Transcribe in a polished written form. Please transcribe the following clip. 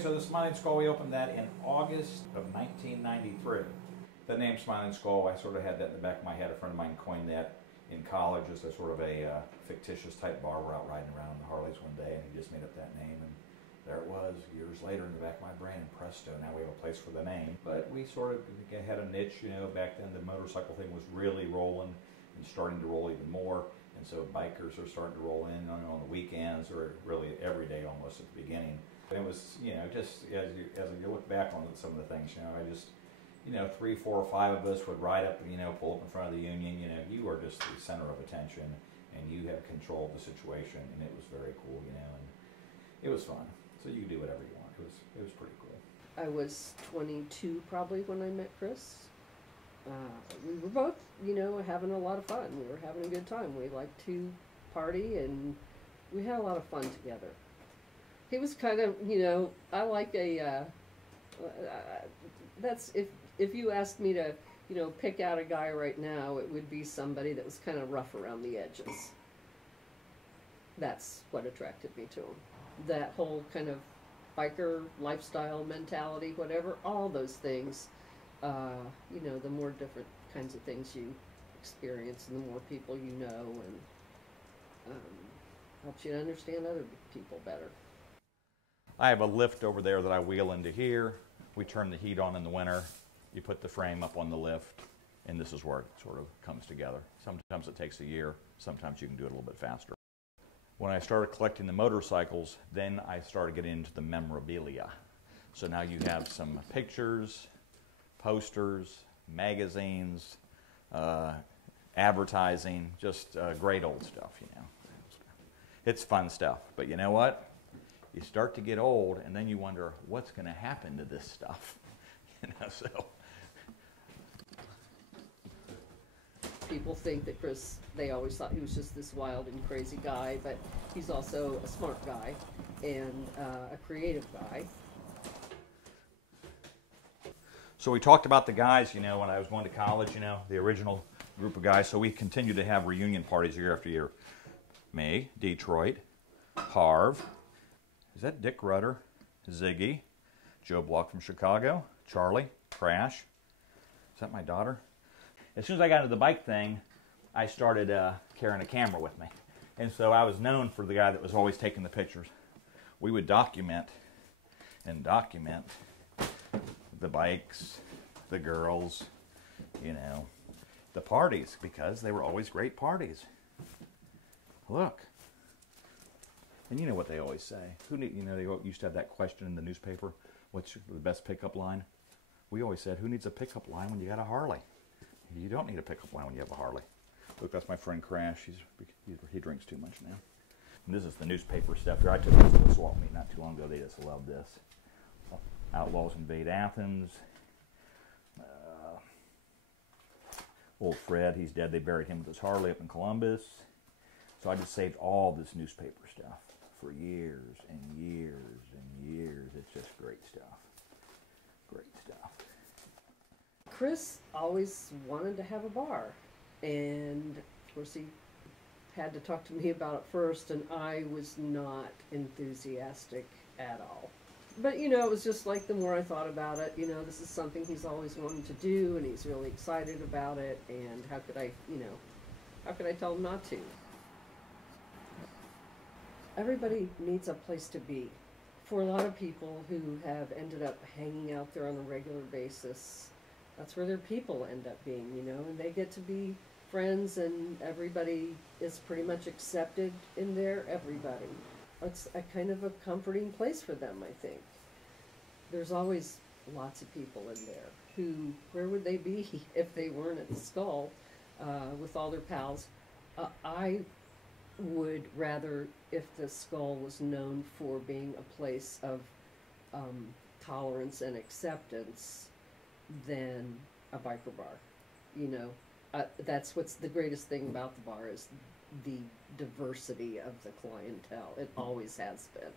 So the Smiling Skull, we opened that in August of 1993. The name Smiling Skull, I sort of had that in the back of my head. A friend of mine coined that in college as a sort of a fictitious type bar. We're out riding around on the Harleys one day, and he just made up that name, and there it was years later in the back of my brain, and presto, now we have a place for the name. But we sort of had a niche, you know. Back then the motorcycle thing was really rolling and starting to roll even more, and so bikers are starting to roll in on the weekends, or really every day almost at the beginning. And it was, you know, just as you look back on some of the things, you know, I just, you know, 3, 4, or 5 of us would ride up, you know, pull up in front of the Union. You know, you are just the center of attention, and you have control of the situation, and it was very cool, you know, and it was fun. So you could do whatever you want. It was pretty cool. I was 22 probably when I met Chris. We were both, you know, having a lot of fun. We were having a good time. We liked to party, and we had a lot of fun together. He was kind of, you know, I like a, that's, if you asked me to, you know, pick out a guy right now, it would be somebody that was kind of rough around the edges. That's what attracted me to him. That whole kind of biker lifestyle mentality, whatever, all those things, you know, the more different kinds of things you experience and the more people you know, and helps you to understand other people better. I have a lift over there that I wheel into here. We turn the heat on in the winter. You put the frame up on the lift, and this is where it sort of comes together. Sometimes it takes a year. Sometimes you can do it a little bit faster. When I started collecting the motorcycles, then I started getting into the memorabilia. So now you have some pictures, posters, magazines, advertising, just great old stuff, you know. It's fun stuff, but you know what? You start to get old, and then you wonder what's going to happen to this stuff, you know. So people think that Chris, they always thought he was just this wild and crazy guy, but he's also a smart guy and a creative guy. So we talked about the guys, you know, when I was going to college, you know, the original group of guys. So we continue to have reunion parties year after year. Me, Detroit, Harv. Is that Dick Rudder? Ziggy, Joe Block from Chicago, Charlie, Crash. Is that my daughter? As soon as I got into the bike thing, I started carrying a camera with me. And so I was known for the guy that was always taking the pictures. We would document the bikes, the girls, you know, the parties, because they were always great parties. Look. And you know what they always say. You know, they used to have that question in the newspaper, what's the best pickup line? We always said, who needs a pickup line when you got a Harley? You don't need a pickup line when you have a Harley. Look, that's my friend Crash. He drinks too much now. And this is the newspaper stuff here. I took this to the swap meet not too long ago. They just loved this. Outlaws invade Athens. Old Fred, he's dead. They buried him with his Harley up in Columbus. So I just saved all this newspaper stuff for years and years and years. It's just great stuff. Great stuff. Chris always wanted to have a bar, and of course he had to talk to me about it first, and I was not enthusiastic at all. But you know, it was just like the more I thought about it, you know, this is something he's always wanted to do, and he's really excited about it, and how could I, you know, how could I tell him not to? Everybody needs a place to be. For a lot of people who have ended up hanging out there on a regular basis, that's where their people end up being, you know, and they get to be friends, and everybody is pretty much accepted in there, everybody. It's a kind of a comforting place for them, I think. There's always lots of people in there who, where would they be if they weren't at the Skull with all their pals? I would rather if the Skull was known for being a place of tolerance and acceptance than a biker bar. You know, that's what's the greatest thing about the bar is the diversity of the clientele. It always has been.